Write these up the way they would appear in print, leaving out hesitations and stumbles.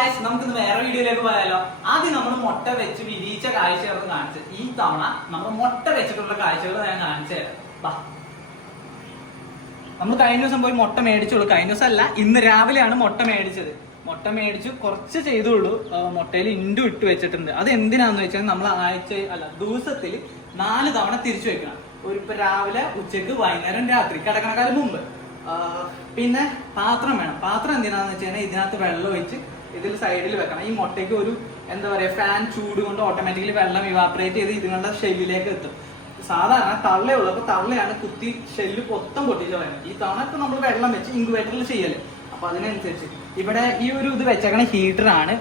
Guys, നമുക്കിന്ന് വേറെ വീഡിയോയിലേക്ക് പോയാലോ. ആദ്യം നമ്മൾ മുട്ട വെച്ച് വിരിയിച്ച കാഴ്ചകളൊക്കെ കാണിച്ച് ഈ തവണ നമ്മൾ മുട്ട വെച്ചിട്ടുള്ള കാഴ്ചകൾ ഞാൻ കാണിച്ചു തരാം. നമ്മൾ കഴിഞ്ഞ ദിവസം പോയി മുട്ട മേടിച്ചുള്ളൂ. കഴിഞ്ഞ ദിവസം അല്ല, ഇന്ന് രാവിലെയാണ് മുട്ട മേടിച്ചത്. മുട്ട മേടിച്ചു കുറച്ച് ചെയ്തുള്ളൂ. മുട്ടയിൽ ഇൻഡു ഇട്ട് വെച്ചിട്ടുണ്ട്. അത് എന്തിനാന്ന് വെച്ചാൽ നമ്മൾ ദിവസത്തിൽ 4 തവണ തിരിച്ചു വെക്കണം. ഇപ്പൊ രാവിലെ, ഉച്ചക്ക്, വൈകുന്നേരം, രാത്രി കിടക്കണക്കാലം മുമ്പ്. പിന്നെ പാത്രം വേണം. പാത്രം എന്തിനാന്ന് വെച്ച് കഴിഞ്ഞാൽ ഇതിനകത്ത് വെള്ളം ഒഴിച്ച് ഇതിൽ സൈഡിൽ വെക്കണം. ഈ മുട്ടയ്ക്ക് ഒരു എന്താ പറയാ, ഫാൻ ചൂട് കൊണ്ട് ഓട്ടോമാറ്റിക്കലി വെള്ളം ഇവാപറേറ്റ് ചെയ്ത് ഇതിങ്ങളുടെ ഷെല്ലിലേക്ക് എത്തും. സാധാരണ തള്ളയുള്ളൂ, അപ്പൊ തള്ളയാണ് കുത്തി ഷെല്ല് മൊത്തം പൊട്ടിച്ച് കളയുന്നത്. ഈ തവണ ഇപ്പൊ നമ്മൾ വെള്ളം വെച്ച് ഇൻക്യുബേറ്ററിൽ ചെയ്യല്. അപ്പൊ അതിനനുസരിച്ച് ഇവിടെ ഈ ഒരു ഇത് വെച്ചേക്കണ ഹീറ്ററാണ്.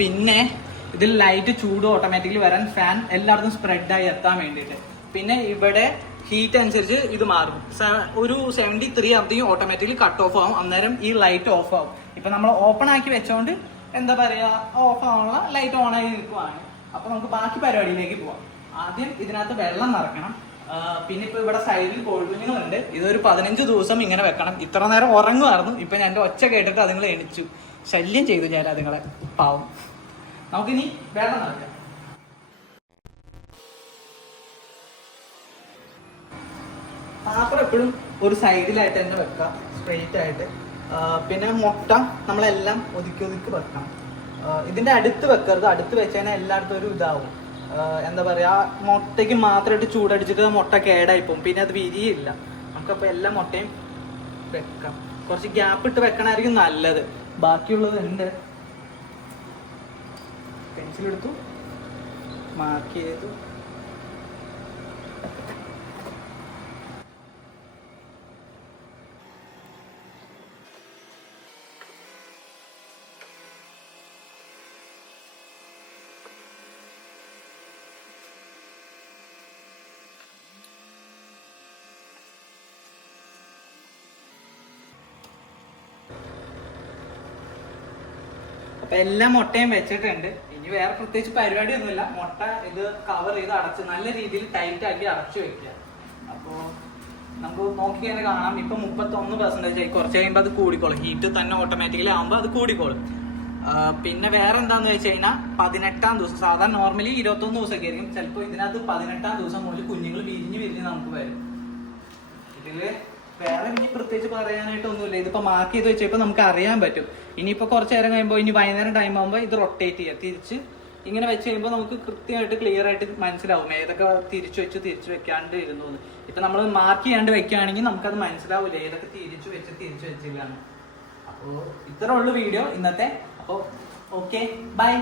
പിന്നെ ഇതിൽ ലൈറ്റ് ചൂട് ഓട്ടോമാറ്റിക്കലി വരാൻ ഫാൻ എല്ലായിടത്തും സ്പ്രെഡായി എത്താൻ വേണ്ടിയിട്ട്. പിന്നെ ഇവിടെ ഹീറ്റ് അനുസരിച്ച് ഇത് മാറും. ഒരു 73 ആകുമ്പോഴത്തേക്കും ഓട്ടോമാറ്റിക്കലി കട്ട് ഓഫ് ആവും. അന്നേരം ഈ ലൈറ്റ് ഓഫ് ആവും. ഇപ്പൊ നമ്മൾ ഓപ്പൺ ആക്കി വെച്ചോണ്ട് എന്താ പറയാ, ഓഫ് ആവാനുള്ള ലൈറ്റ് ഓൺ ആയി നിൽക്കുവാണ്. അപ്പൊ നമുക്ക് ബാക്കി പരിപാടിയിലേക്ക് പോവാം. ആദ്യം ഇതിനകത്ത് വെള്ളം നിറയ്ക്കണം. പിന്നെ ഇപ്പൊ ഇവിടെ സൈഡിൽ കോഴിക്കുഞ്ഞുങ്ങളുണ്ട്. ഇതൊരു 15 ദിവസം ഇങ്ങനെ വെക്കണം. ഇത്ര നേരം ഉറങ്ങുമായിരുന്നു. ഇപ്പൊ ഞാൻ എന്റെ ഒച്ച കേട്ടിട്ട് അതുങ്ങളെ എണിച്ചു. ശല്യം ചെയ്തു ഞാൻ അതുങ്ങളെ, പാവം. നമുക്കിനി വെള്ളം നിറയ്ക്കാം. പാത്രം എപ്പോഴും ഒരു സൈഡിലായിട്ട് തന്നെ വെക്കാം, സ്ട്രെയിറ്റ് ആയിട്ട്. പിന്നെ മുട്ട നമ്മളെല്ലാം ഒതുക്കി വെക്കണം. ഇതിന്റെ അടുത്ത് വെക്കരുത്. അടുത്ത് വെച്ചാൽ എല്ലായിടത്തും ഒരു ഇതാവും. എന്താ പറയാ, മുട്ടയ്ക്ക് മാത്രമായിട്ട് ചൂടടിച്ചിട്ട് മുട്ട കേടായി പോകും. പിന്നെ അത് വിരിയില്ല. നമുക്കപ്പോൾ എല്ലാ മുട്ടയും വെക്കാം. കുറച്ച് ഗ്യാപ്പ് ഇട്ട് വെക്കണമായിരിക്കും നല്ലത്. ബാക്കിയുള്ളത് ഉണ്ട്. പെൻസിലെടുത്തു, മാർക്ക് ചെയ്തു. അപ്പൊ എല്ലാ മുട്ടയും വെച്ചിട്ടുണ്ട്. ഇനി വേറെ പ്രത്യേകിച്ച് പരിപാടിയൊന്നുമില്ല. മുട്ട ഇത് കവർ ചെയ്ത് അടച്ച് നല്ല രീതിയിൽ ടൈറ്റ് ആക്കി അടച്ചു വെക്കുക. അപ്പോ നമുക്ക് നോക്കി തന്നെ കാണാം. ഇപ്പൊ 31% ആയി. കുറച്ച് കഴിയുമ്പോൾ അത് കൂടിക്കോളും. ഹീറ്റ് തന്നെ ഓട്ടോമാറ്റിക്കലി ആകുമ്പോൾ അത് കൂടിക്കോളും. പിന്നെ വേറെ എന്താന്ന് വെച്ച് കഴിഞ്ഞാൽ 18ാം ദിവസം, സാധാരണ നോർമലി 21 ദിവസമൊക്കെ ആയിരിക്കും. ചിലപ്പോൾ ഇതിനകത്ത് 18ാം ദിവസം മുതൽ കുഞ്ഞുങ്ങൾ വിരിഞ്ഞ് നമുക്ക് വരും. ഇതില് വേറെ ഇനി പ്രത്യേകിച്ച് പറയാനായിട്ടൊന്നുമില്ല. ഇതിപ്പോ മാർക്ക് ചെയ്ത് വെച്ചപ്പോ നമുക്ക് അറിയാൻ പറ്റും. ഇനിയിപ്പോ കുറച്ച് നേരം കഴിയുമ്പോൾ, ഇനി വൈകുന്നേരം ടൈം ആകുമ്പോൾ ഇത് റൊട്ടേറ്റ് ചെയ്യുക. തിരിച്ച് ഇങ്ങനെ വെച്ച് കഴിയുമ്പോൾ നമുക്ക് കൃത്യമായിട്ട് ക്ലിയർ ആയിട്ട് മനസ്സിലാവും ഏതൊക്കെ തിരിച്ചു വെക്കാണ്ട് ഇരുന്നു. ഇപ്പൊ നമ്മൾ മാർക്ക് ചെയ്യാണ്ട് വെക്കുകയാണെങ്കിൽ നമുക്കത് മനസ്സിലാവില്ല ഏതൊക്കെ തിരിച്ചു വെച്ചില്ലാന്ന്. അപ്പോൾ ഇത്ര ഉള്ളു വീഡിയോ ഇന്നത്തെ. അപ്പോൾ ഓക്കെ, ബൈ.